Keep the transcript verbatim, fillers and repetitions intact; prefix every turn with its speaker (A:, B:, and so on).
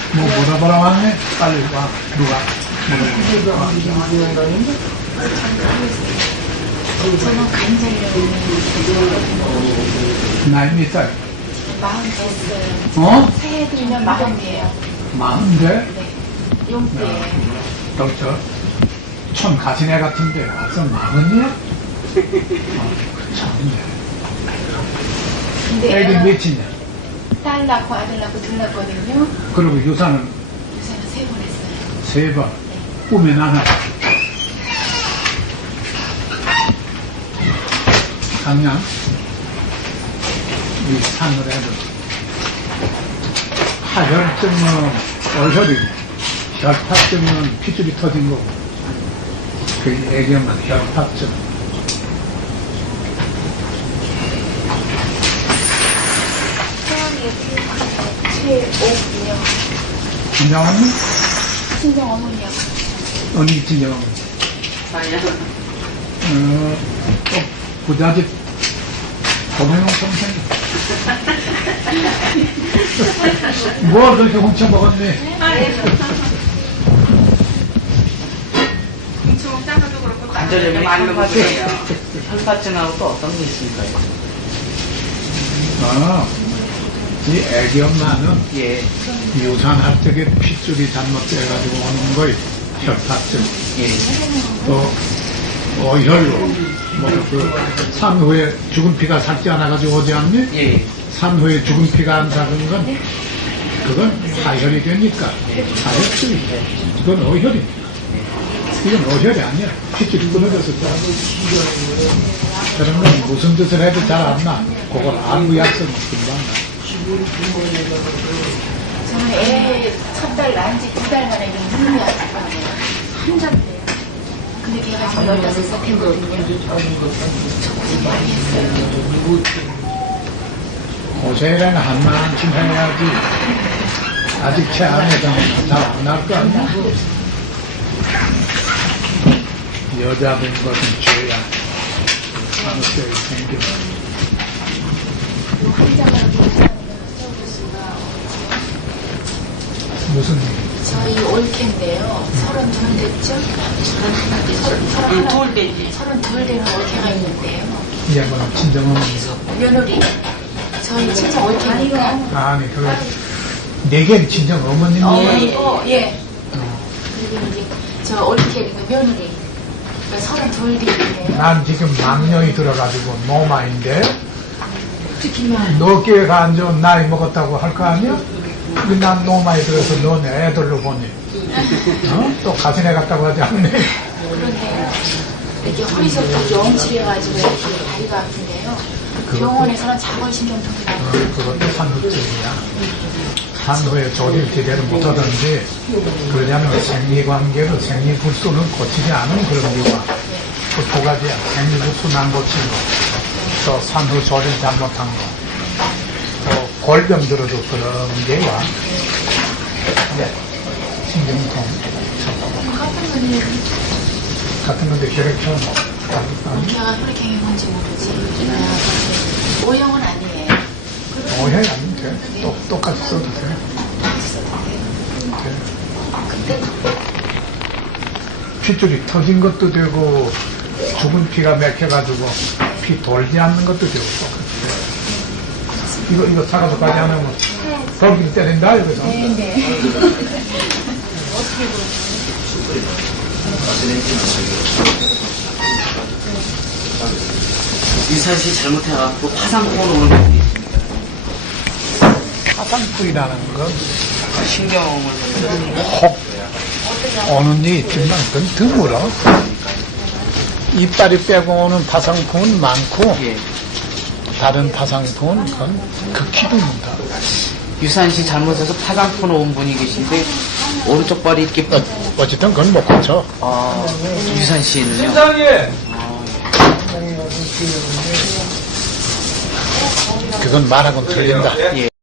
A: 뭐 물어보라 왔네? 빨리 와. 누가? 물어보라.
B: 저는 간절히
A: 나이 몇 살?
B: 마흔 됐어요.
A: 어?
B: 새해 들면 마흔이에요.
A: 마흔대?
B: 네. 용띠예요.
A: 저, 촌 가시네 같은데 와서 마흔이야? 어, 참네.
B: 근데
A: 애기
B: 애가
A: 몇이냐?
B: 딸 낳고 아들 낳고 둘 낳거든요.
A: 그리고 유산은
B: 요새는 세 번 했어요.
A: 세 번. 꿈에 나나. 강양. 이 산을 해도 하혈증은 얼혈이고 혈파증은 피줄이 터진 거고 그 애기만 혈파증.
B: 최옥이요.
A: 진정 언니?
B: 친정 어머니요.
A: 언니 진정 언니. 어, 또 부잣집 고명용 동생. 뭐 그렇게 훔쳐먹었니?
C: 관절염이 많이 먹어요. 혈파증하고 또 어떤 게 있습니까?
A: 아, 이 애기 엄마는
C: 예,
A: 유산할 적에 핏줄이 잘못돼가지고 오는 거예요. 혈파증.
C: 예.
A: 또 어혈로 뭐그 산후에 죽은 피가 삭지 않아가지고 오지 않니?
C: 예.
A: 산후에 죽은 피가 안 삭은 건 그건 하혈이 되니까 하혈증이 그건 어혈이니까 이건 어혈이 아니야. 핏줄이 끊어져서 그런 건 무슨 뜻을 해도 잘 안 나. 그걸 알고 약속은 금방 나.
B: 저는 애 첫 달 낳은 지 두 달 만에 좀 눈이 아프고 한잔데요. 근데 걔가 지금 열다섯 살 됐거든요. 저 고생 많이 했어요.
A: 고생은 한만큼 해야지. 아직 채 안에서는 잘 안 날 거 아니야? 여자된 것은 죄야. 한국에 생겨. 무슨 일?
B: 저희 올케인데요. 서른 둘 됐죠? 서른 하나 됐죠? 서른 하나.
C: 돌 되지.
B: 서른 둘 되는 올케가 있는데요.
A: 이 양반은 친정어머니.
B: 며느리. 저희 친정 올케니까.
A: 아니, 그, 내겐 친정어머님이야.
B: 어머니고, 예. 그리고 이제 저 올케니까 며느리. 그러니까 서른 둘 되는데요.
A: 난 지금 망령이 들어가지고 노마인데,
B: 특히만.
A: 너 기회가 안 좋은 나이 먹었다고 할 거 아니야? 근데 난 노마에 들어서 너네 애들로 보니. 어? 또 가슴에 갔다고 하지 않네.
B: 그런데요. 이렇게 허리서부터 영치해가지고 이렇게 다리가 아픈데요.
A: 그것도-
B: 병원에서는 자골신경통이
A: 어,
B: 나고
A: 그것도 산후증이야. 산후에 조리를 제대로 못하든지, 그러냐면 생리관계로 생리불순을 고치지 않은 그런 이유가 그 두 가지야. 생리불순 안 고친 거, 또 산후 조리를 잘못한 거, 또 골병들어도 그런 게 와. 네. 신경통.
B: 같은 분이
A: 같은 건데 혈액형 아니,
B: 걔가 혈액형이 뭔지 모르지. O형은 아니에요.
A: 오해 아니면 돼. 똑, 똑같이 써도 돼. 돼.
B: 그때
A: 핏줄이 터진 것도 되고 죽은 피가 맥혀가지고 피 돌지 않는 것도 되고 똑같아. 이거 이거 사가서까지 안 하면 거기를 때린다 여기서.
B: 네네.
C: 유산 씨 잘못해갖고 파상풍을 오는 거
A: 화상풀이라는 건
C: 신경을
A: 혹 오는 게 있지만 그건 드물어. 이빨이 빼고 오는 파상풍은 많고
C: 예.
A: 다른 파상풍은 그건 극히 드문다.
C: 유산 씨 잘못해서 파상풍을 온 분이 계신데 오른쪽 발이 이렇게
A: 어, 어쨌든 그건 못 고쳐.
C: 아, 유산 씨는요?
A: 그건 말하고는 틀린다.
C: 예.